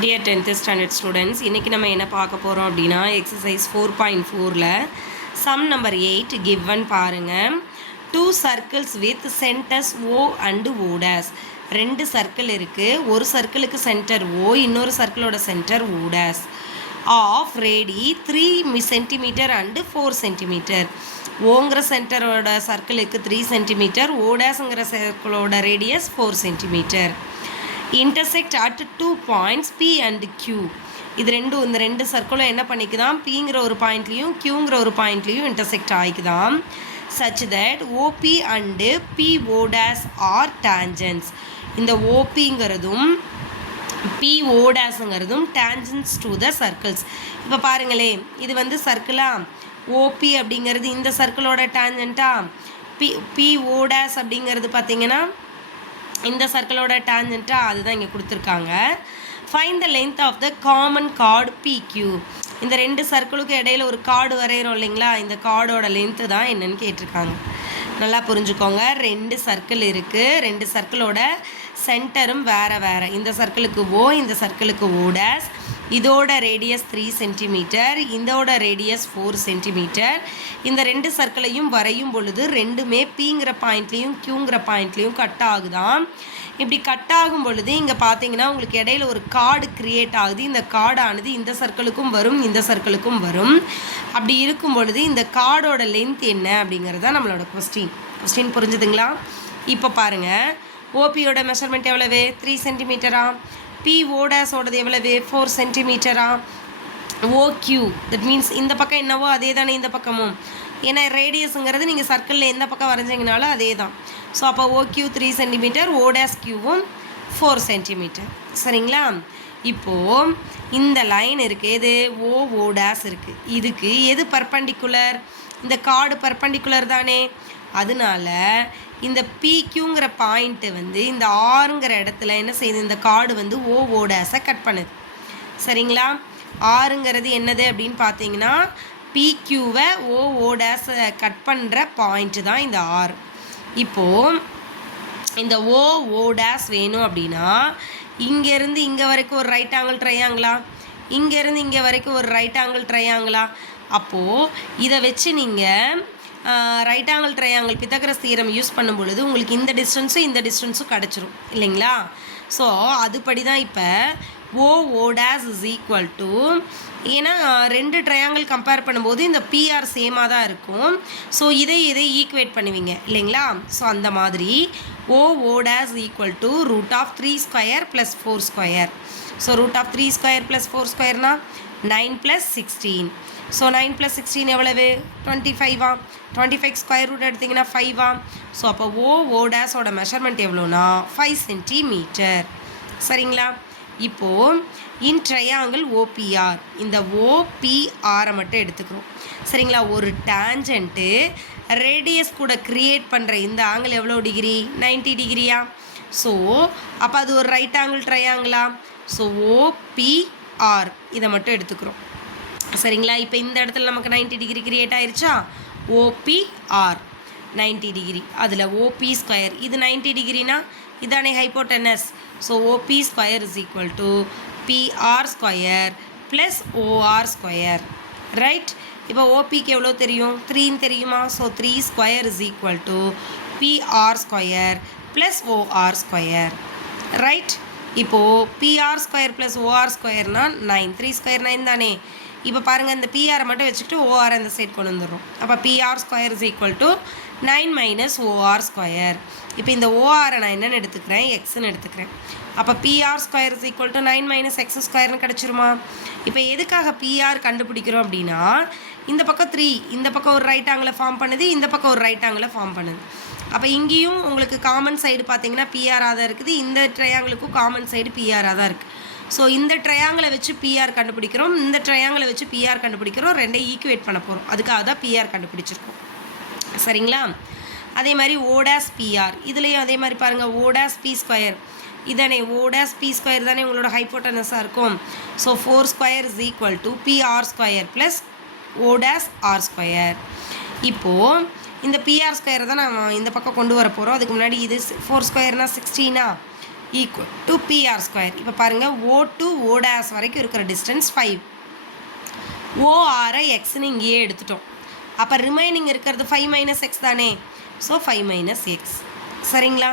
Dear 10th standard students, இன்றைக்கி நம்ம என்ன பார்க்க போகிறோம் அப்படின்னா எக்ஸசைஸ் 4.4ல் சம் நம்பர் 8 கிவன் பாருங்கள். 2 circles with centers O and O dash. 2 circle இருக்குது. ஒரு சர்க்கிளுக்கு சென்டர் O, இன்னொரு சர்க்கிளோட center O dash. Of radii 3 centimeter and 4 centimeter. ஓங்கிற சென்டரோட சர்க்கிளுக்கு 3 சென்டிமீட்டர், O டேஸுங்கிற சர்க்கிளோட radius 4 centimeter. intersect at 2 points P and Q. இது இந்த ரெண்டு சர்க்கிளும் என்ன பண்ணிக்குதான், Pங்கிற ஒரு பாயிண்ட்லேயும் Qங்கிற ஒரு பாயிண்ட்லேயும் intersect ஆகிக்குதான். such that OP and PO dash are tangents. இந்த OPங்கிறதும் PO dashங்கிறதும் tangents to the circles. இப்போ பாருங்களே, இது சர்க்கிளா, OP அப்படிங்கிறது இந்த சர்க்கிளோட டேஞ்சண்ட்டா, PO dash அப்படிங்கிறது பார்த்தீங்கன்னா இந்த சர்க்கிளோட டேஞ்சண்ட்டா, அதுதான் இங்கே கொடுத்துருக்காங்க. Find the length of the common chord PQ. இந்த ரெண்டு சர்க்கிளுக்கு இடையில ஒரு கார்டு வரைகிறோம் இல்லைங்களா, இந்த கார்டோட லென்த்து தான் என்னன்னு கேட்டிருக்காங்க. நல்லா புரிஞ்சுக்கோங்க. 2 சர்க்கிள் இருக்குது. 2 சர்க்கிளோட சென்டரும் வேறு வேறு. இந்த சர்க்கிளுக்கு O, இந்த சர்க்கிளுக்கு O டேஸ். இதோட ரேடியஸ் 3 சென்டிமீட்டர், இதோட ரேடியஸ் 4 சென்டிமீட்டர். இந்த 2 சர்க்கிளையும் வரையும் பொழுது ரெண்டுமே Pங்கிற பாயிண்ட்லேயும் Qங்கிற பாயிண்ட்லேயும் கட் ஆகுதான். இப்படி கட் ஆகும் பொழுது இங்கே பார்த்தீங்கன்னா உங்களுக்கு இடையில ஒரு கார்டு க்ரியேட் ஆகுது. இந்த கார்டானது இந்த சர்க்கிளுக்கும் வரும், இந்த சர்க்கிளுக்கும் வரும். அப்படி இருக்கும் பொழுது இந்த கார்டோட லென்த் என்ன அப்படிங்கிறது தான் நம்மளோட கொஸ்டின் புரிஞ்சுதுங்களா? இப்போ பாருங்கள், ஓபியோட மெஷர்மெண்ட் எவ்வளவு? 3 சென்டிமீட்டரா. PO டேஸோடது எவ்வளவு? 4 சென்டிமீட்டரா. OQ தட் மீன்ஸ் இந்த பக்கம் என்னவோ அதே தானே இந்த பக்கமும். ஏன்னா ரேடியஸுங்கிறது நீங்கள் சர்க்கிளில் எந்த பக்கம் வரைஞ்சிங்கனாலும் அதே தான். ஸோ அப்போ OQ 3 சென்டிமீட்டர், O டேஸ் Qவும் 4 சென்டிமீட்டர். சரிங்களா? இப்போது இந்த லைன் இருக்குது, எது? O டேஸ் இருக்குது. இதுக்கு எது பர்பண்டிகுலர்? இந்த கார்டு பர்பண்டிகுலர் தானே. அதனால இந்த PQங்கிற பாயிண்ட்டு இந்த ஆறுங்கிற இடத்துல என்ன செய்யுது, இந்த கார்டு O டேஸை கட் பண்ணுது. சரிங்களா? ஆறுங்கிறது என்னது அப்படின்னு பார்த்தீங்கன்னா PQவை O டேஸை கட் பண்ணுற பாயிண்ட்டு தான் இந்த ஆறு. இப்போது இந்த O டேஸ் வேணும் அப்படின்னா இங்கேருந்து இங்கே வரைக்கும் ஒரு ரைட் ஆங்கிள் ட்ரையாங்களா, இங்கேருந்து இங்கே வரைக்கும் ஒரு ரைட் ஆங்கிள் ட்ரையாங்களா. அப்போது இதை வச்சு நீங்கள் right angle triangle பித்தகரஸ் theorem use பண்ணும் பொழுது உங்களுக்கு இந்த டிஸ்டன்ஸும் இந்த டிஸ்டன்ஸும் கிடச்சிரும் இல்லைங்களா? ஸோ அதுபடி தான் இப்போ O days is equal to, ஏன்னா 2 ட்ரையாங்கிள் கம்பேர் பண்ணும்போது இந்த PR சேமாக தான் இருக்கும். ஸோ இதை ஈக்குவேட் பண்ணுவீங்க இல்லைங்களா? ஸோ அந்த மாதிரி O dash equal to root of 3 square plus 4 square. So root of 3 square plus 4 ஸ்கொயர்னா 9 + 16. ஸோ 9 + 16 எவ்வளவு? 25ஆ. 25 ஸ்கொயர் ரூட் எடுத்திங்கன்னா 5ஆ. ஸோ அப்போ O டேஸோட மெஷர்மெண்ட் எவ்வளோனா 5 சென்டிமீட்டர். சரிங்களா? இப்போது இன் ட்ரையாங்கிள் OPR இந்த OPRை மட்டும் எடுத்துக்கிறோம். சரிங்களா? ஒரு டேஞ்சண்ட்டு ரேடியஸ் கூட க்ரியேட் பண்ணுற இந்த ஆங்கிள் எவ்வளோ டிகிரி? 90 டிகிரியா. ஸோ அப்போ அது ஒரு ரைட் ஆங்கிள் ட்ரையாங்கிளா. ஸோ OPR இதை மட்டும் எடுத்துக்கிறோம். சரிங்களா? இப்போ இந்த இடத்துல நமக்கு 90 டிகிரி கிரியேட் ஆயிடுச்சா. OPR 90 degree. அதில் OP ஸ்கொயர் இது 90 டிகிரினா இதானே hypotenuse. So OP square is equal to PR square plus OR square. Right? இப்போ OPக்கு எவ்வளோ தெரியும்? 3 தெரியுமா? So 3 square is equal to PR square plus OR square. Right? இப்போது PR ஸ்கொயர் ப்ளஸ் OR ஸ்கொயர்னா 9. 3 ஸ்கொயர் 9 தானே. இப்போ பாருங்கள், இந்த PRை மட்டும் வச்சுக்கிட்டு OR அந்த சைட் கொண்டு வந்துடுறோம். அப்போ PR square is equal to 9 - OR square. இப்போ இந்த ORஐ நான் என்னென்னு எடுத்துக்கிறேன்? Xன்னு எடுத்துக்கிறேன். அப்போ PR square is equal to 9 - X ஸ்கொயர்னு கிடச்சிருமா? இப்போ எதுக்காக PR கண்டுபிடிக்கிறோம் அப்படின்னா இந்த பக்கம் 3, இந்த பக்கம் ஒரு ரைட் ஆங்கிளை ஃபார்ம் பண்ணுது, இந்த பக்கம் ஒரு ரைட் ஆங்கிளை ஃபார்ம் பண்ணுது. அப்போ இங்கேயும் உங்களுக்கு காமன் சைடு பார்த்தீங்கன்னா PRஆக தான் இருக்குது, இந்த ட்ரையாங்கிளுக்கும் காமன் சைடு PRஆக தான் இருக்குது. ஸோ இந்த ட்ரையாங்கிளை வச்சு PR கண்டுபிடிக்கிறோம், இந்த ட்ரையாங்கிளை வச்சு PR கண்டுபிடிக்கிறோம், ரெண்டையும் ஈக்குவேட் பண்ண போகிறோம். அதுக்காக தான் PR கண்டுபிடிச்சிருக்கோம். சரிங்களா? அதே மாதிரி O டேஸ் PR இதுலேயும் அதே மாதிரி பாருங்கள், O டேஸ் P ஸ்கொயர் இதானே. O டேஸ் P ஸ்கொயர் தானே உங்களோட ஹைப்போட்டனஸாக இருக்கும். So 4 square is equal to PR square plus O days R square. இப்போது இந்த PR ஸ்கொயரை தான் நான் இந்த பக்கம் கொண்டு வர போகிறோம். அதுக்கு முன்னாடி இது 4 ஸ்கொயர்னால் 16ஆ. Equal to PR square. இப்போ பாருங்கள் ஓ டு ஓ டேஸ் வரைக்கும் இருக்கிற டிஸ்டன்ஸ் 5. ஓஆரை எக்ஸ்ன்னு இங்கேயே எடுத்துட்டோம். அப்போ ரிமைனிங் இருக்கிறது 5 மைனஸ் எக்ஸ் தானே. So 5 minus X. சரிங்களா?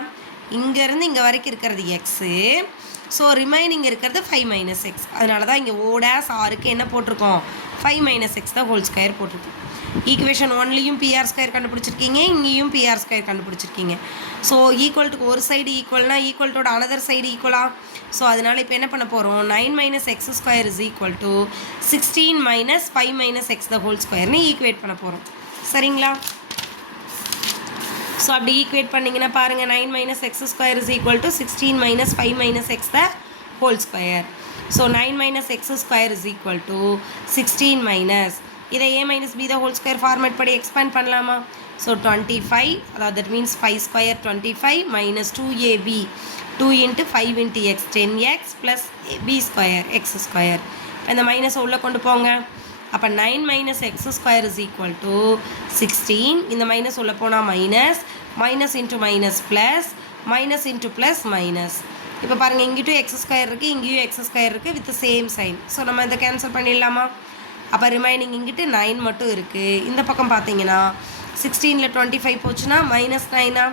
இங்கேருந்து இங்கே வரைக்கும் இருக்கிறது எக்ஸு. ஸோ ரிமைனிங் இருக்கிறது 5 மைனஸ் எக்ஸ். அதனால தான் இங்கே ஓ டேஸ் ஆருக்கு என்ன போட்டிருக்கோம், 5 மைனஸ் எக்ஸ் தான் ஹோல் ஸ்கொயர் போட்டிருக்கோம். ஈக்குவேஷன் 1லையும் பிஆர் ஸ்கொயர் கண்டுபிடிச்சிருக்கீங்க, இங்கேயும் பிஆர் ஸ்கொயர் கண்டுபிடிச்சிருக்கீங்க. ஸோ ஈக்குவல்ட்டுக்கு ஒரு சைடு ஈக்குவல்னா ஈக்குவல்ட்டோட அனதர் சைடு ஈக்குவலா. ஸோ அதனால் இப்போ என்ன பண்ண போகிறோம், 9 minus X square is equal to 16 minus 5 minus X the whole ஸ்கொயர்னு ஈக்குவேட் பண்ண போகிறோம். சரிங்களா? ஸோ அப்படி ஈக்குவேட் பண்ணிங்கன்னா பாருங்கள், 9 minus X square is equal to 16 minus 5 minus X the whole square. So 9 minus X square is equal to 16 minus இதை a minus B the whole square format படி expand பண்ணலாமா. So 25, அதாவது that means 5 square 25 minus 2ab 2 into 5 into X 10x plus B square X square. இந்த minus உள்ளே கொண்டு போங்க. அப்போ 9 minus X square is equal to 16. இந்த மைனஸ் உள்ளே போனால் minus, minus into minus plus, minus into plus minus. இப்போ பாருங்கள், இங்கிட்டும் எக்ஸ் ஸ்கொயர் இருக்குது, இங்கேயும் எக்ஸ் ஸ்கொயர் இருக்குது வித் சேம் சைன். ஸோ நம்ம இதை கேன்சல் பண்ணிடலாமா. அப்போ ரிமைனிங் இங்கிட்டு 9 மட்டும் இருக்குது. இந்த பக்கம் பார்த்தீங்கன்னா 16ல் 25 போச்சுன்னா minus 9.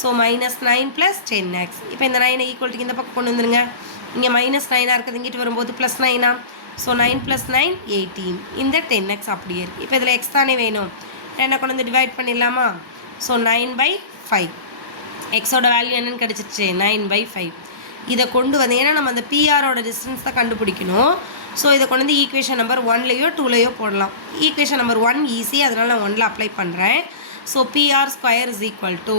So minus 9 plus 10x. இப்போ இந்த 9 ஈக்குவல்ட்டுக்கு இந்த பக்கம் கொண்டு வந்துருங்க. இங்கே மைனஸ் 9 இருக்குது, இங்கிட்டு வரும்போது ப்ளஸ் 9. So 9 plus 9 18. இந்த 10x அப்படியே இருக்குது. இப்போ இதில் எக்ஸ் தானே வேணும், 10 கொண்டு வந்து டிவைட் பண்ணிடலாமா. ஸோ 9/5 எக்ஸோட வேல்யூ என்னென்னு கிடச்சிருச்சு, 9/5. இதை கொண்டு வந்து, ஏன்னா நம்ம அந்த பிஆரோட டிஸ்டன்ஸ் தான் கண்டுபிடிக்கணும். ஸோ இதை கொண்டு வந்து ஈக்குவேஷன் நம்பர் 1லையோ 2லையோ போடலாம். ஈக்குவேஷன் நம்பர் 1 ஈஸி, அதனால் நான் 1ல் அப்ளை பண்ணுறேன். So PR square is equal to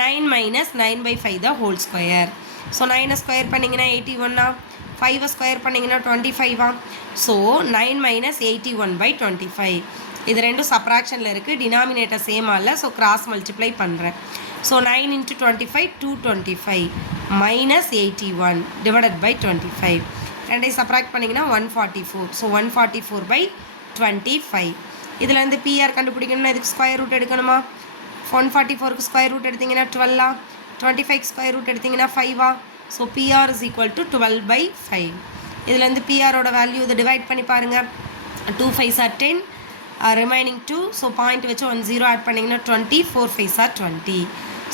9 minus 9/5 the whole square. So 9 square பண்ணிங்கன்னா 81, 5 ஸ்கொயர் பண்ணிங்கன்னா 25. So 9 minus 81/25. இது ரெண்டும் சப்ராக்ஷனில் இருக்குது, டினாமினேட்டர் சேமாக இல்லை. ஸோ கிராஸ் மல்டிப்ளை பண்ணுறேன். So 9 into 25 225 minus 81 divided by 25. ரெண்டையும் சப்ராக்ட் பண்ணிங்கன்னா 144. ஸோ 144/25. இதில் வந்து பிஆர் கண்டுபிடிக்கணும்னா இதுக்கு ஸ்கொயர் ரூட் எடுக்கணுமா. 144க்கு ஸ்கொயர் ரூட் எடுத்திங்கன்னா 12, 25க்கு ஸ்கொயர் ரூட் எடுத்திங்கன்னா 5. So PR is equal to 12/5. இதில் வந்து பிஆரோட வேல்யூ இதை டிவைட் பண்ணி பாருங்கள். 2 5s are 10, remaining 2. So point வச்சு 1 0 ஆட் பண்ணிங்கன்னா 20, 4 5s are 20.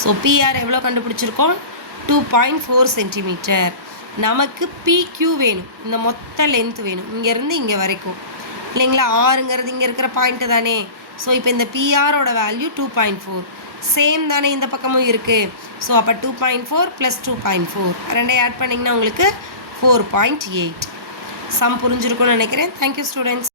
ஸோ பிஆர் எவ்வளோ கண்டுபிடிச்சிருக்கோம், 2.4 சென்டிமீட்டர். நமக்கு பிக்யூ வேணும், இந்த மொத்த லென்த் வேணும் இங்கேருந்து இங்கே வரைக்கும் இல்லைங்களா. ஆறுங்கிறது இங்கே இருக்கிற பாயிண்ட்டு தானே. ஸோ இப்போ இந்த பிஆரோட வேல்யூ 2.4 சேம் தானே, இந்த பக்கமும் இருக்குது. ஸோ அப்போ 2.4 ப்ளஸ் 2.4 ரெண்டையும் ஆட் பண்ணிங்கன்னா உங்களுக்கு 4.8. சம் புரிஞ்சிருக்கும்னு நினைக்கிறேன். Thank you students.